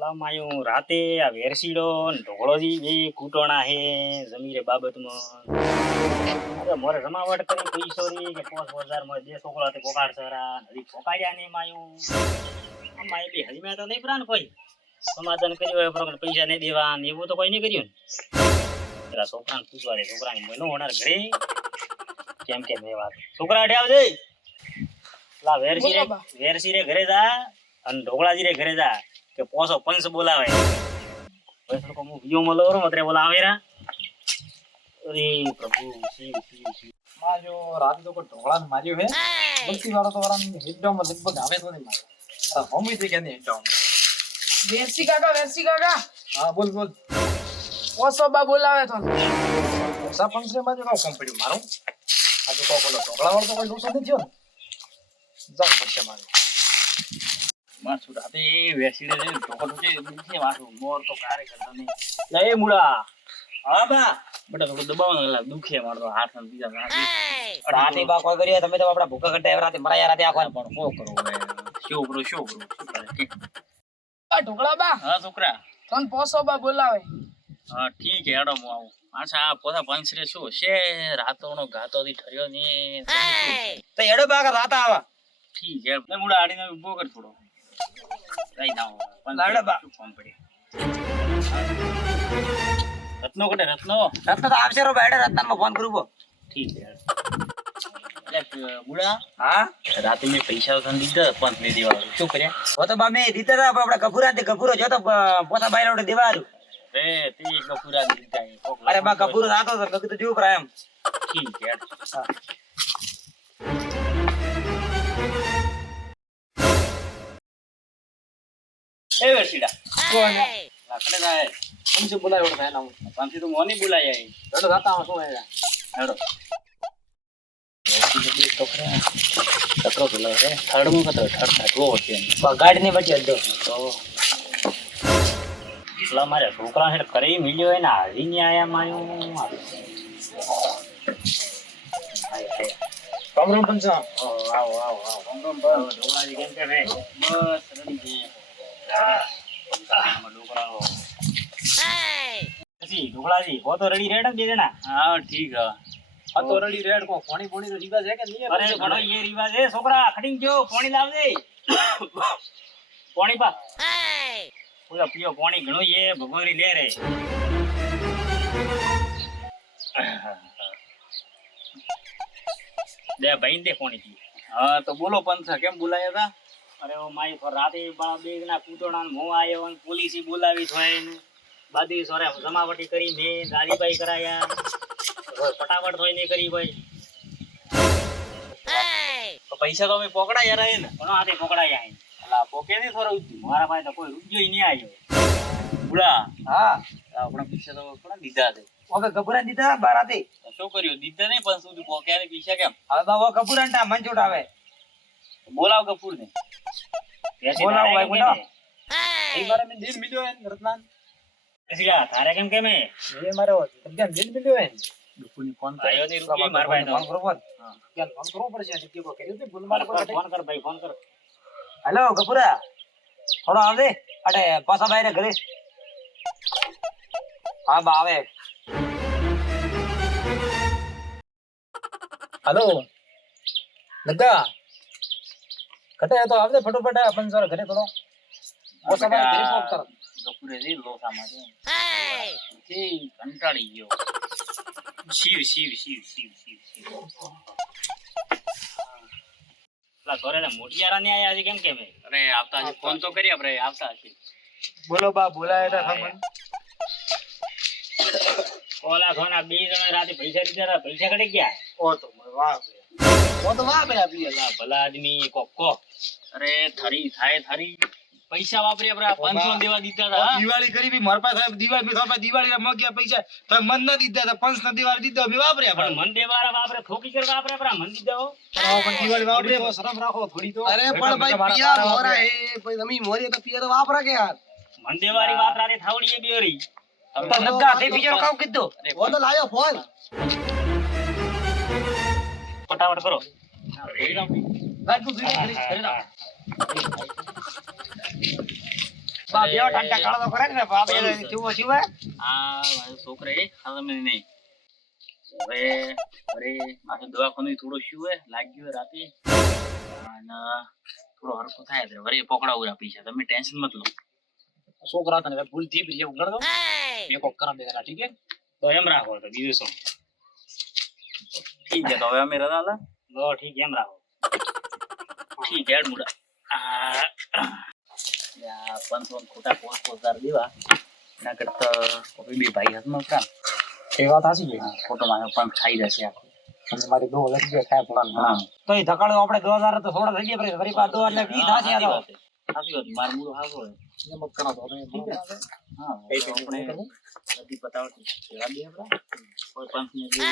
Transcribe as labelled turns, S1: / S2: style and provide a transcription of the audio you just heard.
S1: અલા માયું રાતે આ વેરસીડો ને ઢોળોજી બે કૂટોણા હે જમીરે બાબતમાં. અરે મોરે જમાવટ કરી પૈસો રી કે પોસ હજારમાં બે છોકરા તે પોકાડ સરા હજી પોકાડ્યા ને માયું અમાય બી હજમે તો નહીં પ્રાણ કોઈ. સમાધાન કર્યું હોય પણ પૈસા નહીં દેવા ને એવું તો કોઈ નહીં કર્યું ને. છોકરાને પૂછવા દે છોકરાને મહિનો હોનાર ઘરે? કેમ કેમ એ વાત છોકરા અડ્યા આવજે. લા વેરસી રે વેરસી રે ઘરે જા અને ઢોકળાજી રે ઘરે જા. કે પોસો પંચ બોલાવે. હું વિયો મળો રો મતરે બોલા આવેરા. અરે પ્રભુ શિવ શિવ શિવ.
S2: માં જો રાતે તો કોઈ ઢોકળાને માર્યો હે? બસ્તી વાળો તો વાળાને હિટડાઉનમાં લગભગ આવે તો નહીં મારે અરે મમ્મી થી કે નહીં હિટડાઉનમાં
S3: વેરસી કાકા વેરસી કાકા.
S2: હા બોલ બોલ.
S3: ઓસો બા બોલાવે તો.
S2: ઓછા પંચરે માં જો કામ કામ પડ્યું મારું? આ તો વાળો તો કોઈ લોસો નથી થયો ને? જાવ પડશે મારે
S1: મારશું રાતે વેરસી રે ઢોકળ છે દુખે વાસું મોર તો કારે કરતા નહીં. લે એ મુડા હા બા. બેટા થોડું દબાવવાનું એટલે દુખે મારો હાથ અને બીજા હાથ.
S4: રાતે બા કોઈ કરીએ તમે તો આપડા ભૂખા એવા રાતે મરાયા રાતે આખો
S1: પણ કો કરો હવે? શું કરો શું કરો?
S3: આ ઢોકળા બા.
S1: હા છોકરા.
S3: તન પોસો બા બોલાવે.
S1: હા ઠીક હે હેડો હું આવું. પાછા આ પોતા પંચરે શું છે? રાતોનો ગાતો થી ઠર્યો ની
S4: તો એડો બા રાત આવા.
S1: ઠીક હે મુડા આડીને ઊભો કર થોડો. કઈ ના
S4: લાડો બા.
S1: ફોન પડી? રત્નો કટે રત્નો?
S4: રત્ન તો આવશે રો બેડે રત્નમાં ફોન કરું
S1: ઠીક હે
S4: હા?
S1: રાતે મેં પૈસા તને દીધા પંચ લઈ દેવા શું કર્યા?
S4: તો બા મેં દીધા આપડા કપૂરા તે કપૂરો જો તો પોતા બાયરા વડે દેવાનું
S1: રે તે કપૂરા દીધા એ
S4: અરે બા કપૂરો રાતો તો કીધું જેવું એમ
S1: ઠીક હે. એ વેરસીડા લાકડે જાય
S2: પંચે બોલાય વડે થાય ના
S1: પાંચી તો મોની બોલાય આઈ
S2: હેડો રાતા આમાં શું હે
S1: હેડો. કતરો પેલો હે. થર્ડમાં કતરો થર્ડ થર્ડવો છે
S4: ગાડી ની બચી અડધો
S1: તો પેલા મારે છોકરા હેડ કરી મિલ્યો એને હારી ને આયા માયું.
S2: રામ રામ પંચા.
S1: આવો આવો આવો આવો. ઢોળાજી કેમ કે રે બસ રેડી છે આમાં ડોકરાઓ પછી ઢોકળાજી હો તો રેડી રેડ બે જણા. હા ઠીક હા.
S2: આ તો રડી રેડ કો પાણી પાણી તો રીબા છે કે નહીં?
S1: અરે ઘણો એ રિવાજ હે છોકરા ખડીને ગયો. પાણી લાવજે. પાણી પા. ઓલા પીઓ પાણી ઘણો એ ભગોરી લે રે. દે ભાઈ દે પાણી પી હા તો બોલો પંચા કેમ બોલાયા હતા? અરે ઓ માઈ ફોર રાતે બા બે ના કૂતોડા મો મોં આયો ને પોલીસી બોલાવી થાય ને બાદી સોરે જમાવટી કરી મે દાદીભાઈ કરાયા. ફટાફટ થોય ને કરી ભાઈ. પૈસા તો અમે પકડાયા રહે ને. પણ આથી પકડાયા હે અલા પોકે નહીં થોડો મારા પાસે તો કોઈ રૂપિયો નહીં આવ્યો. બુડા
S4: હા.
S1: આપણા પૈસા તો કોણ દીધા છે?
S4: ઓકે કપૂરા દીધા
S1: બારાતે શું કર્યું? દીધા નહીં પણ સુધી પોકે ને પૈસા કેમ?
S4: હવે બાબા કપૂરા મન આવે.
S1: બોલાવ કપૂર ને
S4: ભાઈ,
S1: તારે કેમ કેમ
S2: એ મારો કેમ દિલ મિલ્યો હે
S1: ડુકુની ફોન આયો નહીં રૂપિયો મારા પાસે
S4: ફોન કરો.
S2: કેમ ફોન કરવો પડશે દીકરી કો કર્યું તે ભૂલ મારે
S1: ફોન કર ભાઈ ફોન કર
S4: હેલો કપૂરા થોડો આવજે અટે પાછા ને ઘરે હા બા આવે
S2: હેલો લગા કટે તો આવજે ફટોફટ આ પંચર ઘરે થોડો ઓછા બાર ઘરે ફોન કર
S1: કપૂરે રે લોસા મારે કે કંટાળી ગયો શિવ શિવ શિવ શિવ શિવ શિવ પેલા ઘરે મોટિયારા ને આયા છે કેમ કેમ હે? અરે આવતા છે ફોન તો કરી આપણે આવતા છે
S2: બોલો બા બોલાયા હતા તમને
S1: ઓલા ઘણા બે જણા રાતે પૈસા લીધા હતા પૈસા કડે ગયા
S2: ઓ તો મને વાહ ઓ તો બે આપી
S1: અલા ભલા આદમી કોક અરે થારી થાય થારી પૈસા વાપરી આપણે પાંચસો દેવા દીધા હતા?
S5: દિવાળી કરી બી મારા પાસે દિવાળી બી થોડા દિવાળી ના મગ્યા પૈસા તો મન ના દીધા હતા પંચ ના દિવાળી દીધા બી વાપર્યા
S1: પણ
S5: પણ
S1: મન દેવારા વાપરે થોકી કર વાપરે આપણા મન દીધા હો.
S5: પણ દિવાળી વાપર્યા
S2: શરમ રાખો થોડી તો.
S5: અરે પણ ભાઈ પિયા મોરા હે ભાઈ તમે મોરી તો પિયા વાપરા કે યાર.
S1: મન રાતે થાવડી એ બેરી.
S4: તો નગા તે બીજો કામ કીધું.
S5: ઓ તો લાયો ફોન.
S1: ફટાફટ કરો
S5: છું
S6: દવાખાનું થોડું શું હે લાગ્યું રાતે. અને થોડો હરખો થાય એટલે વળી પકડાવું રા પૈસા તમે ટેન્શન મત લો.
S2: છોકરા તને ભૂલથી પછી હું લડતો મેં કોક કરામ દેના ઠીક હે
S1: તો એમ રાખો તો બીજું શું?
S6: ઠીક છે તો હવે અમે રજા લા.
S1: લો ઠીક એમ રાખો.
S6: ઠીક હેડ મુડા. પાંચસો ખોટા પોસ હજાર દેવા. એના કરતા બી ભાઈ હાથમાં કામ
S2: એ વાત હાસી ગઈ
S6: ખોટો મારો પણ ખાઈ જશે આખો.
S2: મારી દો લખી રૂપિયા ખાય થોડા
S4: તો એ ધકાળો આપણે દો હજાર તો થોડા થઈ ગયા ફરી પાછો એટલે વીસ થાશે
S6: સાચી વાત મારું મૂળ હાસો
S2: એમ જ કરો તો કઈ
S6: તો
S2: આપણે
S6: આપણે બધી પતાવતી સેવા દે આપડા કોઈ પંચ ને.